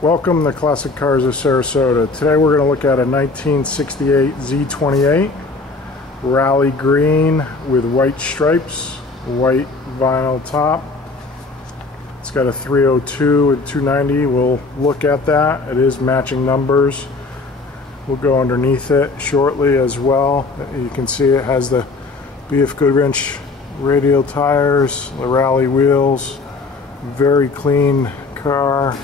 Welcome to Classic Cars of Sarasota. Today we're going to look at a 1968 Z28 Rally Green with white stripes, white vinyl top. It's got a 302 and 290. We'll look at that. It is matching numbers. We'll go underneath it shortly as well. You can see it has the BF Goodwrench radial tires, the Rally wheels. Very clean car.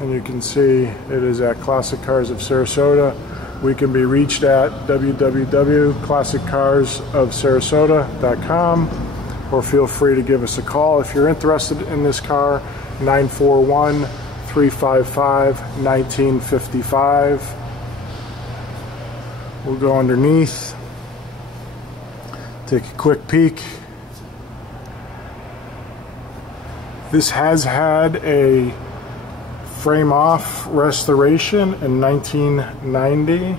And you can see it is at Classic Cars of Sarasota. We can be reached at www.classiccarsofsarasota.com, or feel free to give us a call if you're interested in this car. 941-355-1955. We'll go underneath, take a quick peek. This has had a frame off restoration in 1990.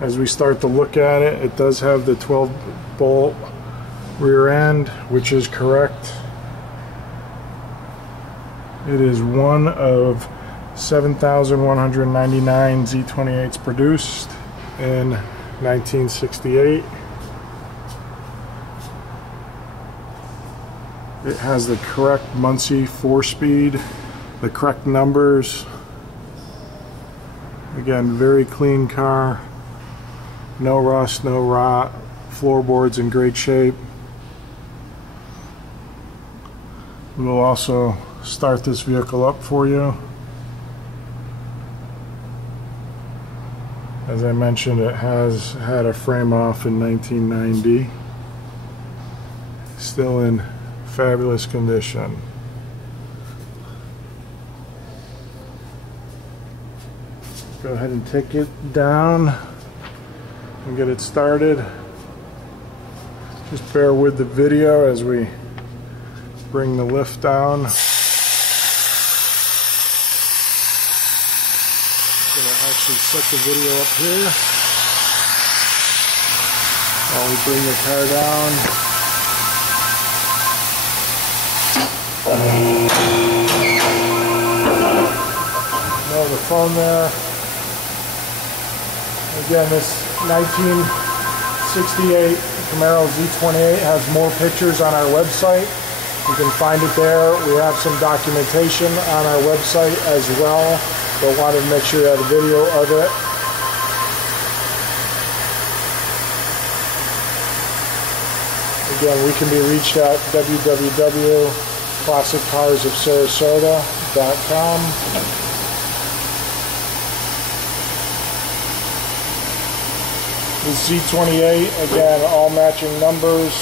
As we start to look at it, it does have the 12 bolt rear end, which is correct. It is one of 7,199 Z28s produced in 1968. It has the correct Muncie 4-speed, the correct numbers. Again, very clean car, no rust, no rot, floorboards in great shape. We'll also start this vehicle up for you. As I mentioned, it has had a frame off in 1990. Still in fabulous condition. Go ahead and take it down and get it started. Just bear with the video as we bring the lift down. I'm going to actually set the video up here while we bring the car down. Know the phone there. Again, this 1968 CAMARO Z28 has more pictures on our website. You can find it there. We have some documentation on our website as well, but wanted to make sure you have a video of it. Again, we can be reached at www.classiccarsofsarasota.com. The Z28, again, all matching numbers,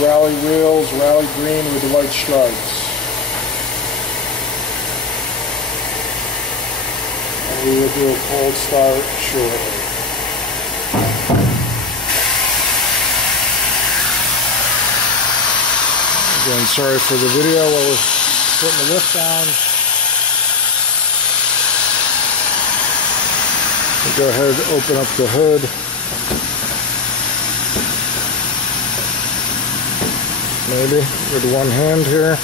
Rally wheels, Rally green with the white stripes. And we will do a cold start shortly. Again, sorry for the video while we're putting the lift down. We'll go ahead and open up the hood. Maybe with one hand here.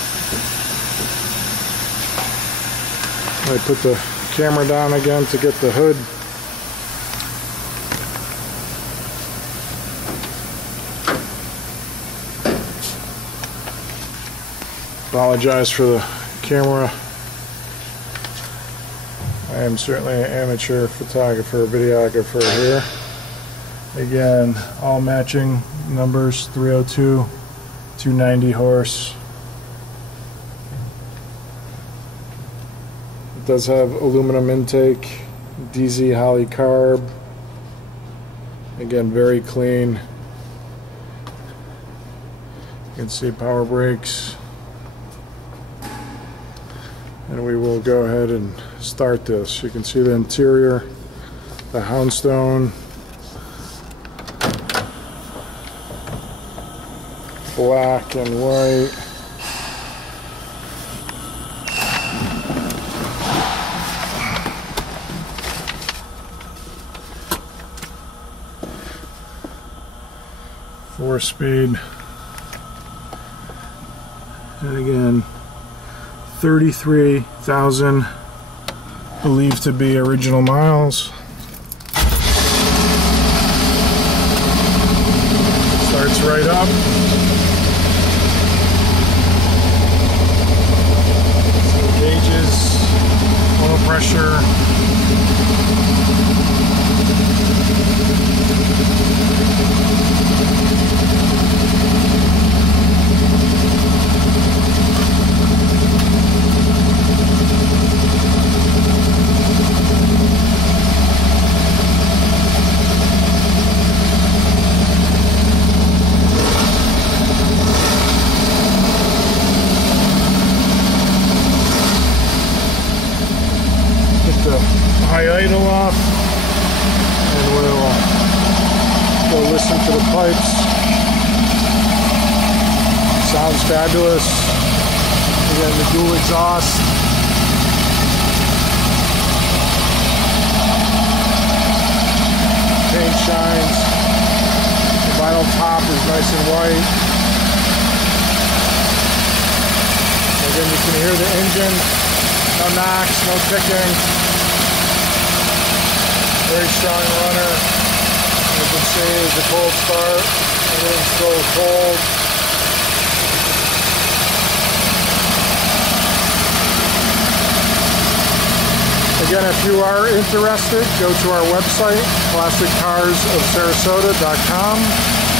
I put the camera down again to get the hood. Apologize for the camera. I am certainly an amateur photographer, videographer here. Again, all matching numbers, 302, 290 horse. It does have aluminum intake, DZ Holley Carb. Again, very clean. You can see power brakes. And we will go ahead and start this. You can see the interior, the houndstone, black and white. Four-speed. And again, 33,000 believed to be original miles. Starts right up. Gauges, oil pressure. The high idle off, and we'll go listen to the pipes. Sounds fabulous. Again, the dual exhaust. Paint shines. The vinyl top is nice and white. Again, you can hear the engine. No knocks, no ticking. Very strong runner. You can see it's a cold start. Everything's still cold. Again, if you are interested, go to our website, plasticcarsofsarasota.com,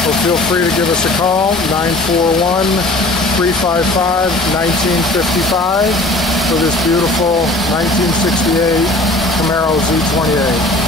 or feel free to give us a call, 941-355-1955, for this beautiful 1968 CAMARO Z28.